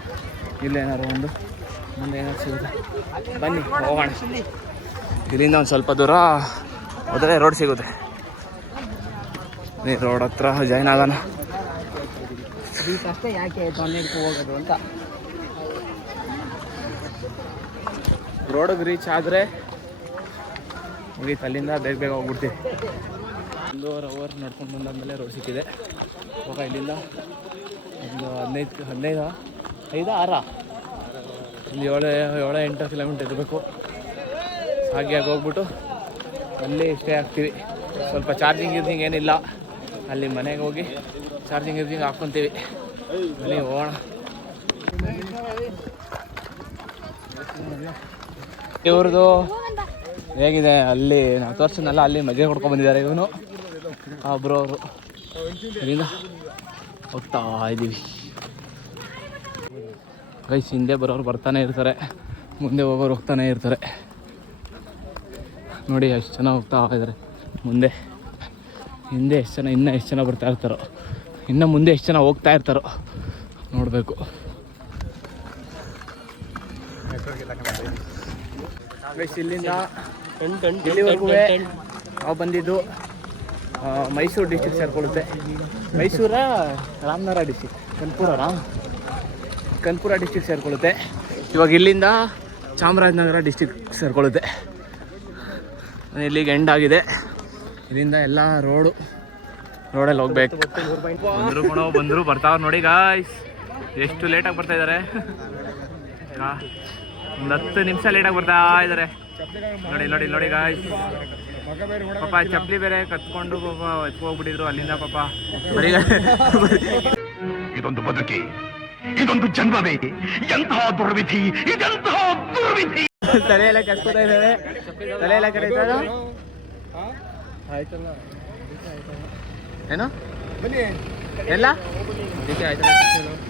ಇಲ್ಲೇನಾದ್ರು ಒಂದು ಮುಂದೆ ಏನಾದ್ರು ಸಿಗುತ್ತೆ. ಬನ್ನಿ ಹೋಗೋಣ. ಇಲ್ಲಿಂದ ಒಂದು ಸ್ವಲ್ಪ ದೂರ ಹೋದರೆ ರೋಡ್ ಸಿಗುತ್ತೆ. ರೋಡ್ ಹತ್ರ ಜಾಯ್ನ್ ಆಗೋಣ. ಅಷ್ಟೇ ಯಾಕೆ ಹೋಗೋದು ಅಂತ ರೋಡಿಗೆ ರೀಚ್ ಆದರೆ ಮುಗೀತು, ಅಲ್ಲಿಂದ ಬೇಗ ಬೇಗ ಹೋಗ್ಬಿಡ್ತೀವಿ. 1.5 ಅವರ್ ನಡ್ಕೊಂಡು ಬಂದಾದಮೇಲೆ ರೋಡ್ ಸಿಕ್ಕಿದೆ. ಇವಾಗ ಇಲ್ಲಿಂದ ಒಂದು 15 6 ಒಂದು 7-8 ಕಿಲೋಮೀಟ್ರ್ ಇರಬೇಕು. ಹಾಗೆ ಹೋಗ್ಬಿಟ್ಟು ಅಲ್ಲಿ ಸ್ಟೇ ಆಗ್ತೀವಿ. ಸ್ವಲ್ಪ ಚಾರ್ಜಿಂಗ್ ಏನಿಲ್ಲ, ಅಲ್ಲಿ ಮನೆಗೆ ಹೋಗಿ ಚಾರ್ಜಿಂಗ್ ಹಾಕ್ಕೊತೀವಿ. ಅಲ್ಲಿ ಹೋಗೋಣ. ಇವ್ರದ್ದು ಹೇಗಿದೆ ಅಲ್ಲಿ ನಾವು ತೋರಿಸಿದ್ನಲ್ಲ, ಅಲ್ಲಿ ಮದುವೆ ಕೊಡ್ಕೊಂಡು ಬಂದಿದ್ದಾರೆ ಇವನು ಒಬ್ಬರು. ಅವರು ಇಲ್ಲಿಂದ ಹೋಗ್ತಾ ಇದ್ದೀವಿ ಗೈಸ್. ಹಿಂದೆ ಬರೋರು ಬರ್ತಾನೆ ಇರ್ತಾರೆ, ಮುಂದೆ ಹೋಗೋರು ಹೋಗ್ತಾನೆ ಇರ್ತಾರೆ. ನೋಡಿ ಎಷ್ಟು ಜನ ಹೋಗ್ತಾ ಇದ್ದಾರೆ ಮುಂದೆ. ಹಿಂದೆ ಎಷ್ಟು ಜನ, ಇನ್ನೂ ಎಷ್ಟು ಜನ ಬರ್ತಾ ಇರ್ತಾರೋ, ಇನ್ನು ಮುಂದೆ ಎಷ್ಟು ಜನ ಹೋಗ್ತಾ ಇರ್ತಾರೋ ನೋಡಬೇಕು. ಇಲ್ಲಿಂದ ಇಲ್ಲಿವರೆಗೂ ನಾವು ಬಂದಿದ್ದು ಮೈಸೂರು ಡಿಸ್ಟಿಕ್ ಸೇರ್ಕೊಳ್ಳುತ್ತೆ. ಮೈಸೂರ ರಾಮನಗರ ಡಿಸ್ಟಿಕ್, ಕನ್ಪುರ ಡಿಸ್ಟಿಕ್ ಸೇರ್ಕೊಳ್ಳುತ್ತೆ. ಇವಾಗ ಇಲ್ಲಿಂದ ಚಾಮರಾಜನಗರ ಡಿಸ್ಟಿಕ್ ಸೇರ್ಕೊಳ್ಳುತ್ತೆ. ಇಲ್ಲಿಗೆ ಎಂಡ್ ಆಗಿದೆ. ಇಲ್ಲಿಂದ ಎಲ್ಲ ರೋಡಲ್ಲಿ ಹೋಗ್ಬೇಕು. ಬಂದರು ಬರ್ತಾವ್ರು ನೋಡಿ ಗಾಯ್ಸ್. ಎಷ್ಟು ಲೇಟಾಗಿ ಬರ್ತಾ ಇದ್ದಾರೆ, ಒಂದು 10 ನಿಮಿಷ ಲೇಟಾಗಿ ಬರ್ತಾ ಇದ್ದಾರೆ. ನೋಡಿ ಗಾಯ್ಸ್. ಪಾಪ ಚಪ್ಪಲಿ ಬೇರೆ ಕತ್ಕೊಂಡು ಪಾಪ ಎತ್ಕೋಗ್ಬಿಟ್ಟಿದ್ರು ಅಲ್ಲಿಂದ. ಪಾಪ ಬರೀ ಇದೊಂದು ಬದುಕಿ, ಇದೊಂದು ಜನ್ಮವೇ, ಎಂತಹ ದುರ್ವಿಧಿ, ಇದೆಂತಹ ದುರ್ವಿಧಿ. ತಲೆಯೆಲ್ಲ ಕಟ್ಕೋತಾ ಇದ್ದಾರೆ, ತಲೆಯೆಲ್ಲ ಕರೀತಾರ. ಏನು ಎಲ್ಲ ಅದಕ್ಕೆ ಆಯ್ತು.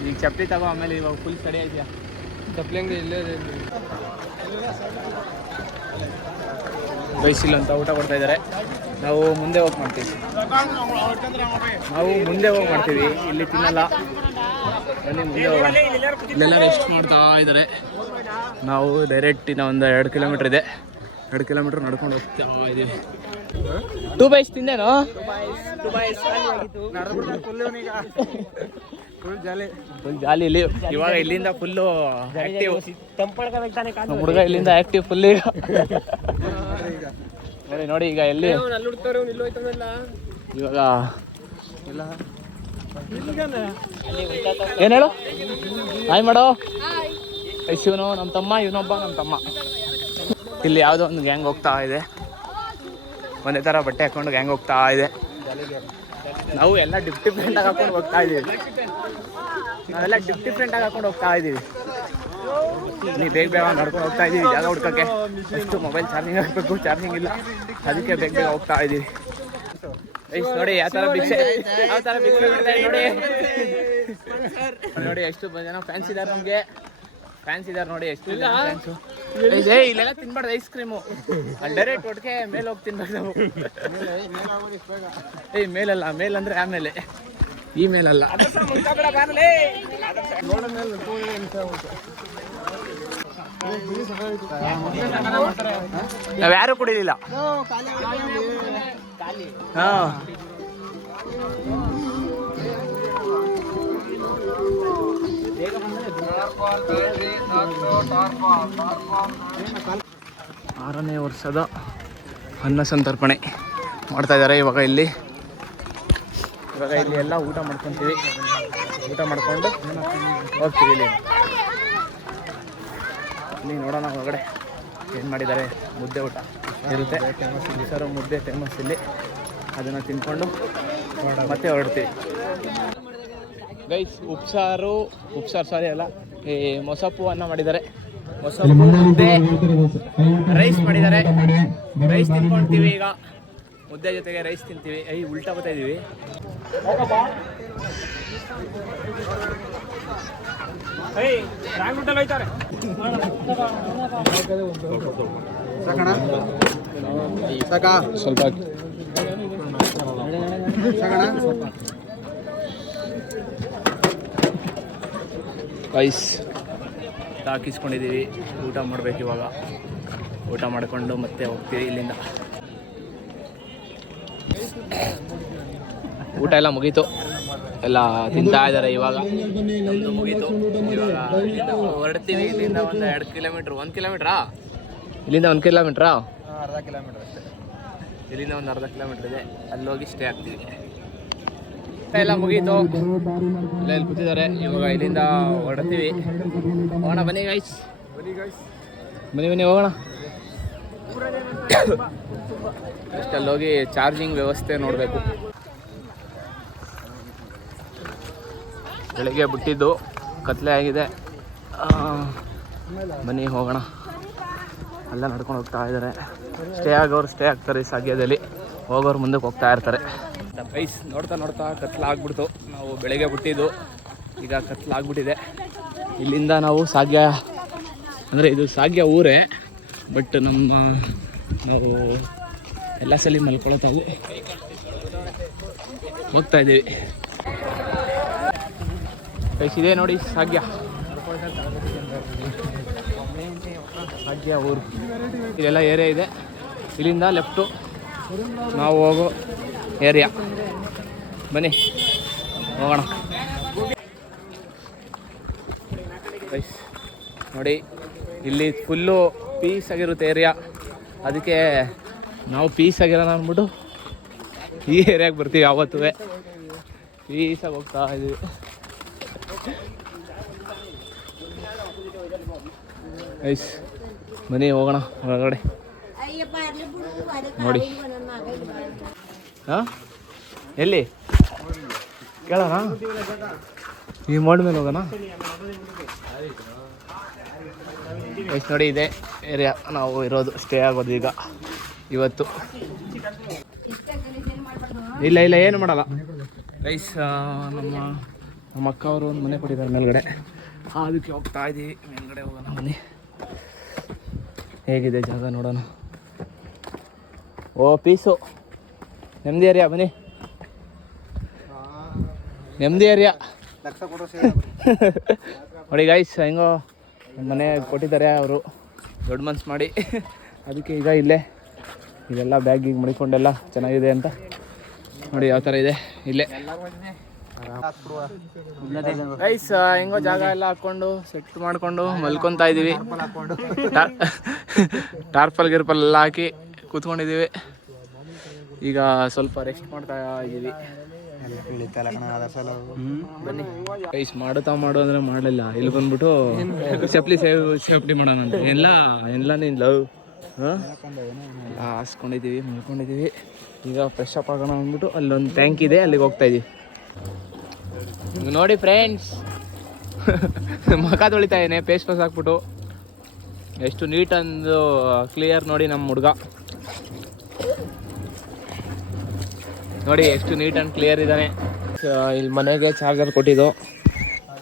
ಈಗ ಚಪ್ಪಲಿ ತಗೋ, ಆಮೇಲೆ ಇವಾಗ ಫುಲ್ ಸ್ಟಡಿ ಆಯ್ತೀಯಾ ಚಪ್ಪಲಿ ಹಂಗೆ ಇಲ್ಲೇ ಬೈಸಿಲ್ಲ ಅಂತ ಊಟ ಕೊಡ್ತಾ ಇದ್ದಾರೆ. ನಾವು ಮುಂದೆ ಹೋಗಿ ಮಾಡ್ತೀವಿ, ಇಲ್ಲಿ ತಿನ್ನಲ್ಲ. ಬನ್ನಿ ಮುಂದೆ ಹೋಗೋಣ. ಇಲ್ಲೆಲ್ಲ ರೆಸ್ಟ್ ಮಾಡ್ತಾ ಇದ್ದಾರೆ. ನಾವು ಡೈರೆಕ್ಟ್ ಇನ್ನು ಒಂದು 2 ಕಿಲೋಮೀಟ್ರ್ ಇದೆ, 2 ಕಿಲೋಮೀಟ್ರ್ ನಡ್ಕೊಂಡು ಹೋಗ್ತಾ ಇದ್ದೀವಿ. 2 ಬೈಸ್ ತಿಂದೇನೋ, ಫುಲ್ ಜಾಲಿ ಇಲ್ಲಿ. ಇವಾಗ ಇಲ್ಲಿಂದ ಫುಲ್ಲು ಆಕ್ಟಿವ್. ಹುಡುಗ ಇಲ್ಲಿಂದ ಆಕ್ಟಿವ್ ಫುಲ್. ಈಗ ನೋಡಿ ಈಗ ಎಲ್ಲಿ ಇವಾಗ ಏನು ಹೇಳು, ಹಾಯ್ ಮಾಡೋ. ಶಿವನು ನಮ್ಮ ತಮ್ಮ, ಇವನೊಬ್ಬ ನಮ್ಮ ತಮ್ಮ. ಇಲ್ಲಿ ಯಾವುದೋ ಒಂದು ಗ್ಯಾಂಗ್ ಹೋಗ್ತಾ ಇದೆ, ಒಂದೇ ಥರ ಬಟ್ಟೆ ಹಾಕೊಂಡು ಗ್ಯಾಂಗ್ ಹೋಗ್ತಾ ಇದೆ. ನಾವು ಎಲ್ಲ ಡಿಫ್ರೆಂಟಾಗಿ ಹಾಕೊಂಡು ಹೋಗ್ತಾ ಇದ್ದೀವಿ. ಹಾಕೊಂಡು ಹೋಗ್ತಾ ಇದ್ದೀವಿ. ನೀವು ಬೇಗ ನಡ್ಕೊಂಡು ಹೋಗ್ತಾ ಇದ್ದೀವಿ ಜಾಗ ಹುಡ್ಕೋಕ್ಕೆ. ಎಷ್ಟು ಮೊಬೈಲ್ ಚಾರ್ಜಿಂಗ್ ಹಾಕಬೇಕು, ಚಾರ್ಜಿಂಗ್ ಇಲ್ಲ, ಅದಕ್ಕೆ ಬೇಗ ಹೋಗ್ತಾ ಇದ್ದೀವಿ. ನೋಡಿ ಯಾವ ಥರ ಭಿಕ್ಷೆ ನೋಡಿ ಎಷ್ಟು ಜನ ಫ್ಯಾನ್ಸ್ ಇದ್ದಾರೆ ನಮಗೆ. ಫ್ಯಾನ್ಸ್ ಇದ್ದಾರೆ ನೋಡಿ, ಎಷ್ಟು ಫ್ಯಾನ್ಸು. ಇಲ್ಲೆಲ್ಲ ತಿನ್ಬಾರ್ದು ಐಸ್ ಕ್ರೀಮು, ಡೈರೆಕ್ಟ್ ಒಟ್ಟಿಗೆ ಮೇಲೆ ಹೋಗಿ ತಿನ್ಬೇಕು ನಾವು. ಮೇಲಲ್ಲ, ಮೇಲಂದ್ರೆ ಆಮೇಲೆ, ಈ ಮೇಲಲ್ಲ. ನಾವ್ಯಾರು ಕುಡಿಲಿಲ್ಲ. ಹಾಂ ಆರನೇ ವರ್ಷದ ಅನ್ನ ಸಂತರ್ಪಣೆ ಮಾಡ್ತಾ ಇದ್ದಾರೆ ಇವಾಗ ಇಲ್ಲಿ ಎಲ್ಲ ಊಟ ಮಾಡ್ಕೊತೀವಿ. ಊಟ ಮಾಡ್ಕೊಂಡು ಹೋಗ್ತೀವಿ. ಇಲ್ಲಿ ನೋಡೋಣ ಹೊರಗಡೆ ಏನು ಮಾಡಿದ್ದಾರೆ. ಮುದ್ದೆ ಊಟ ಇರುತ್ತೆ, ಸರ್ ಮುದ್ದೆ ಫೇಮಸ್ ಇಲ್ಲಿ. ಅದನ್ನು ತಿನ್ಕೊಂಡು ಮತ್ತೆ ಹೊರಡ್ತೀವಿ ಗೈಸ್. ಉಪ್ಸಾರು ಸಾರಿ ಅಲ್ಲ, ಈ ಮೊಸಪ್ಪು ಅನ್ನ ಮಾಡಿದ್ದಾರೆ. ಮೊಸಪ್ಪು ಮುದ್ದೆ, ರೈಸ್ ಮಾಡಿದ್ದಾರೆ. ರೈಸ್ ತಿನ್ಕೊಳ್ತೀವಿ ಈಗ. ಮುದ್ದೆ ಜೊತೆಗೆ ರೈಸ್ ತಿಂತೀವಿ. ಉಲ್ಟಾ ಬರ್ತಾ ಇದ್ದೀವಿ. ಸ್ವಲ್ಪ ರೈಸ್ ಹಾಕಿಸ್ಕೊಂಡಿದ್ದೀವಿ. ಊಟ ಮಾಡಬೇಕು ಇವಾಗ. ಊಟ ಮಾಡಿಕೊಂಡು ಮತ್ತೆ ಹೋಗ್ತೀವಿ ಇಲ್ಲಿಂದ. ಊಟ ಎಲ್ಲ ಮುಗೀತು, ಎಲ್ಲ ತಿಂತಾ ಇದ್ದಾರೆ ಇವಾಗ. ನಮ್ಮದು ಮುಗೀತು. ಇವಾಗ ಹೊರಡ್ತೀವಿ ಇಲ್ಲಿಂದ. ಒಂದು 2 ಕಿಲೋಮೀಟ್ರ್, 1 ಕಿಲೋಮೀಟ್ರಾ ಇಲ್ಲಿಂದ 1 ಕಿಲೋಮೀಟ್ರಾ? ಅರ್ಧ ಕಿಲೋಮೀಟರ್ ಅಷ್ಟೇ. ಇಲ್ಲಿಂದ ಒಂದು ಅರ್ಧ ಕಿಲೋಮೀಟ್ರ್ ಇದೆ, ಅಲ್ಲಿ ಹೋಗಿ ಸ್ಟೇ ಆಗ್ತೀವಿ. ಎಲ್ಲ ಮುಗೀತು, ಎಲ್ಲ ಇಲ್ಲಿ ಕೂತಿದ್ದಾರೆ. ಇವಾಗ ಇಲ್ಲಿಂದ ಹೊರಡ್ತೀವಿ. ಹೋಗೋಣ ಬನ್ನಿ ಗೈಸ್, ಬನ್ನಿ ಹೋಗೋಣ. ಅಷ್ಟಲ್ಲಿ ಹೋಗಿ ಚಾರ್ಜಿಂಗ್ ವ್ಯವಸ್ಥೆ ನೋಡಬೇಕು. ಬೆಳಗ್ಗೆ ಬಿಟ್ಟಿದ್ದು ಕತ್ಲೆ ಆಗಿದೆ. ಬನ್ನಿ ಹೋಗೋಣ. ಎಲ್ಲ ನಡ್ಕೊಂಡು ಹೋಗ್ತಾ ಇದ್ದಾರೆ. ಸ್ಟೇ ಆಗೋರು ಸ್ಟೇ ಆಗ್ತಾರೆ ಈ ಸಾಗ್ಯದಲ್ಲಿ, ಹೋಗೋರು ಮುಂದಕ್ಕೆ ಹೋಗ್ತಾ ಇರ್ತಾರೆ. ಗೈಸ್ ನೋಡ್ತಾ ಕತ್ಲಾಗ್ಬಿಡ್ತು. ನಾವು ಬೆಳಗ್ಗೆ ಬಿಟ್ಟಿದ್ದು, ಈಗ ಕತ್ಲಾಗ್ಬಿಟ್ಟಿದೆ. ಇಲ್ಲಿಂದ ನಾವು ಸಾಗ್ಯ, ಅಂದರೆ ಇದು ಸಾಗ್ಯ ಊರೇ, ಬಟ್ ನಾವು ಎಲ್ಲ ಸಲ ಮಲ್ಕೊಳತ್ತಾವು ಹೋಗ್ತಾ ಇದ್ದೀವಿ. ಗೈಸ್ ಇದೇ ನೋಡಿ ಸಾಗ್ಯ ಊರು. ಇಲ್ಲೆಲ್ಲ ಏರಿಯಾ ಇದೆ. ಇಲ್ಲಿಂದ ಲೆಫ್ಟು ನಾವು ಹೋಗೋ ಏರಿಯಾ. ಬನ್ನಿ ಹೋಗೋಣ. ಗೈಸ್ ನೋಡಿ, ಇಲ್ಲಿ ಫುಲ್ಲು ಪೀಸ್ ಆಗಿರುತ್ತೆ ಏರಿಯಾ. ಅದಕ್ಕೆ ನಾವು ಪೀಸ್ ಆಗಿರೋಣ ಅಂದ್ಬಿಟ್ಟು ಈ ಏರಿಯಾಗೆ ಬರ್ತೀವಿ. ಯಾವತ್ತೂ ಪೀಸಾಗಿ ಹೋಗ್ತಾ ಇದ್ದೀವಿ. ಗೈಸ್ ಬನ್ನಿ ಹೋಗೋಣ ಹೊರಗಡೆ. ನೋಡಿ ಹಾಂ, ಎಲ್ಲಿ ಕೇಳೋಣ? ಈ ಮೋಡ್ ಮೇಲೆ ಹೋಗೋಣ. ಗೈಸ್ ನೋಡಿ, ಇದೆ ಏರಿಯಾ ನಾವು ಇರೋದು, ಸ್ಟೇ ಆಗೋದು ಈಗ ಇವತ್ತು. ಇಲ್ಲ ಏನು ಮಾಡಲ್ಲ ಗೈಸ್. ನಮ್ಮ ಅಕ್ಕ ಅವರು ಒಂದು ಮನೆ ಕೊಟ್ಟಿದ್ದಾರೆ ಮೇಲ್ಗಡೆ, ಅದಕ್ಕೆ ಹೋಗ್ತಾ ಇದ್ದೀವಿ. ಮೇಲ್ಗಡೆ ಹೋಗೋಣ ಬನ್ನಿ. ಹೇಗಿದೆ ಜಾಗ ನೋಡೋಣ. ಓ ಪೀಸು, ನೆಮ್ಮದಿ ಏರಿಯಾ. ಬನ್ನಿ, ನೆಮ್ಮದಿ ಏರಿಯಾ ನೋಡಿ ಗೈಸ್. ಹೆಂಗೋ ಮನೆ ಕೊಟ್ಟಿದ್ದಾರೆ ಅವರು, ದೊಡ್ಡ ಮನ್ಸು ಮಾಡಿ. ಅದಕ್ಕೆ ಈಗ ಇಲ್ಲೇ ಇದೆಲ್ಲ ಬ್ಯಾಗಿಗೆ ಮಡಿಕೊಂಡೆಲ್ಲ ಚೆನ್ನಾಗಿದೆ ಅಂತ ನೋಡಿ ಯಾವ ಥರ ಇದೆ ಇಲ್ಲೇ. ಗೈಸ್ ಹೆಂಗೋ ಜಾಗ ಎಲ್ಲ ಹಾಕ್ಕೊಂಡು ಸೆಟ್ ಮಾಡಿಕೊಂಡು ಮಲ್ಕೊತಾ ಇದ್ದೀವಿ. ಟಾರ್ಪಲ್ ಗಿರ್ಪಲ್ ಎಲ್ಲ ಹಾಕಿ ಕೂತ್ಕೊಂಡಿದ್ದೀವಿ. ಈಗ ಸ್ವಲ್ಪ ರೆಸ್ಟ್ ಮಾಡ್ತಾ ಇದ್ದೀವಿ. ಬನ್ನಿ ಗೈಸ್, ಮಾಡು ಅಂದರೆ ಮಾಡಲಿಲ್ಲ. ಇಲ್ಲಿ ಬಂದ್ಬಿಟ್ಟು ಸೇಫ್ಟಿ ಮಾಡೋಣ ಅಂತ ಎಲ್ಲ ನೀನು ಲವ್ ಹಾಸ್ಕೊಂಡಿದ್ದೀವಿ, ಮಲ್ಕೊಂಡಿದ್ದೀವಿ. ಈಗ ಫ್ರೆಶ್ ಅಪ್ ಆಗೋಣ ಅಂದ್ಬಿಟ್ಟು ಅಲ್ಲೊಂದು ಟ್ಯಾಂಕ್ ಇದೆ, ಅಲ್ಲಿಗೆ ಹೋಗ್ತಾ ಇದ್ದೀವಿ. ನೋಡಿ ಫ್ರೆಂಡ್ಸ್, ಮುಖ ತೊಳಿತಾ ಇದ್ದೇನೆ ಪೇಸ್ಟ್ ವಾಶ್ ಹಾಕ್ಬಿಟ್ಟು. ಎಷ್ಟು ನೀಟ್ ಅಂದು ಕ್ಲಿಯರ್ ನೋಡಿ ನಮ್ಮ ಹುಡುಗ. ನೋಡಿ ಎಷ್ಟು ನೀಟ್ ಆ್ಯಂಡ್ ಕ್ಲಿಯರ್ ಇದ್ದಾನೆ. ಇಲ್ಲಿ ಮನೆಗೆ ಚಾರ್ಜರ್ ಕೊಟ್ಟಿದ್ದು,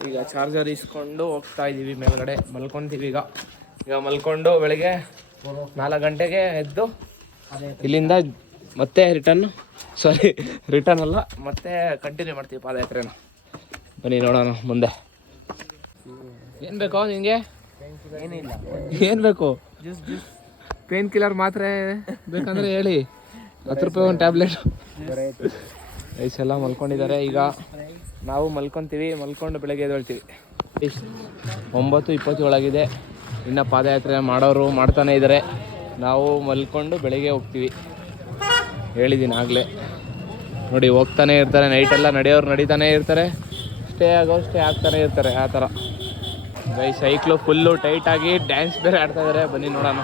ಈಗ ಚಾರ್ಜರ್ ಇಸ್ಕೊಂಡು ಹೋಗ್ತಾ ಇದ್ದೀವಿ ಮೇಲ್ಗಡೆ. ಮಲ್ಕೊತೀವಿ ಈಗ ಮಲ್ಕೊಂಡು ಬೆಳಗ್ಗೆ 4 ಗಂಟೆಗೆ ಎದ್ದು ಇಲ್ಲಿಂದ ಮತ್ತೆ ರಿಟರ್ನ್ ಅಲ್ಲ, ಮತ್ತೆ ಕಂಟಿನ್ಯೂ ಮಾಡ್ತೀವಿ ಪಾದಯಾತ್ರೆನ. ಬನ್ನಿ ನೋಡೋಣ ಮುಂದೆ. ಏನು ಬೇಕೋ ನಿನಗೆ? ಏನು ಬೇಕು? ಪೇನ್ ಕಿಲ್ಲರ್ ಮಾತ್ರೆ ಬೇಕಂದ್ರೆ ಹೇಳಿ, 10 ರೂಪಾಯಿ ಒಂದು ಟ್ಯಾಬ್ಲೆಟ್. ಎಲ್ಲ ಮಲ್ಕೊಂಡಿದ್ದಾರೆ. ಈಗ ನಾವು ಮಲ್ಕೊತೀವಿ, ಮಲ್ಕೊಂಡು ಬೆಳಗ್ಗೆ ಎದ್ದೇಳ್ತೀವಿ. 9:20 ಒಳಗಿದೆ. ಇನ್ನು ಪಾದಯಾತ್ರೆ ಮಾಡೋರು ಮಾಡ್ತಾನೆ ಇದ್ದಾರೆ. ನಾವು ಮಲ್ಕೊಂಡು ಬೆಳಗ್ಗೆ ಹೋಗ್ತೀವಿ. ಹೇಳಿದ್ದೀನಿ ಆಗಲೇ. ನೋಡಿ ಹೋಗ್ತಾನೆ ಇರ್ತಾರೆ, ನೈಟೆಲ್ಲ ನಡೆಯೋರು ನಡೀತಾನೆ ಇರ್ತಾರೆ, ಸ್ಟೇ ಆಗೋರು ಸ್ಟೇ ಆಗ್ತಾನೆ ಇರ್ತಾರೆ. ಆ ಥರ ಸೈಕ್ಲು ಫುಲ್ಲು ಟೈಟಾಗಿ ಡ್ಯಾನ್ಸ್ ಬೇರೆ ಆಡ್ತಾ ಇದ್ದಾರೆ. ಬನ್ನಿ ನೋಡೋಣ.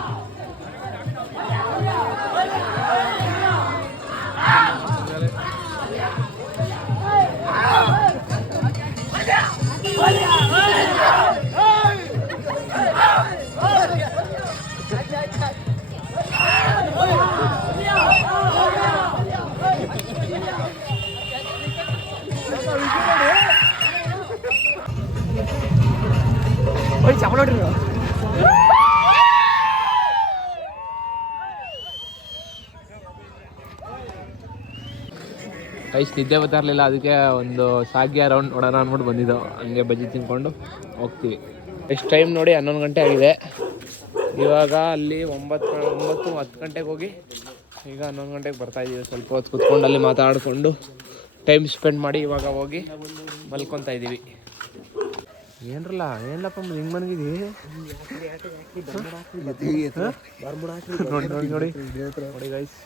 ಗೈಸ್ ನಿದ್ದೆ ಬರ್ತಾ ಇರಲಿಲ್ಲ, ಅದಕ್ಕೆ ಒಂದು ಸಾಗ್ಯ ರೌಂಡ್ ನೋಡೋಣ ಅಂದ್ಬಿಟ್ಟು ಬಂದಿದ್ದು. ಹಂಗೆ ಬಜ್ಜಿ ತಿನ್ಕೊಂಡು ಹೋಗ್ತೀವಿ. ಎಷ್ಟು ಟೈಮ್ ನೋಡಿ 11 ಗಂಟೆ ಆಗಿದೆ. ಇವಾಗ ಅಲ್ಲಿ 9-10 ಗಂಟೆಗೆ ಹೋಗಿ ಈಗ 11 ಗಂಟೆಗೆ ಬರ್ತಾಯಿದ್ದೀವಿ. ಸ್ವಲ್ಪ ಹೊತ್ತು ಕೂತ್ಕೊಂಡು ಅಲ್ಲಿ ಮಾತಾಡಿಕೊಂಡು ಟೈಮ್ ಸ್ಪೆಂಡ್ ಮಾಡಿ ಇವಾಗ ಹೋಗಿ ಮಲ್ಕೊತಾ ಇದ್ದೀವಿ. ಏನ್ರಲ್ಲ ಏನ್ಲಪ್ಪ ಹಿಂಗೆ ಮನಗಿದಿ ನೋಡಿ ನೋಡಿ ನೋಡಿ ನೋಡಿ ಗೈಸ್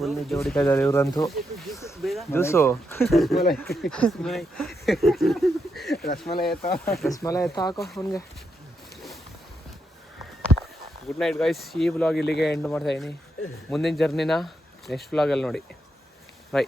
ಫುಲ್ ಜೋಡಿತಾ ಇದ್ದಾರೆ ಇವ್ರಂತೂ ಜ್ಯೂಸು ರಸ್ಮಲೈ ಎತ್ತ ಹಾಕೋ ಅವನಿಗೆ. Good night guys. ಈ ವ್ಲಾಗ್ ಇಲ್ಲಿಗೆ ಎಂಡ್ ಮಾಡ್ತಾ ಇದೀನಿ. ಮುಂದಿನ ಜರ್ನಿನ ನೆಕ್ಸ್ಟ್ ವ್ಲಾಗಲ್ಲಿ ನೋಡಿ. ಬೈ.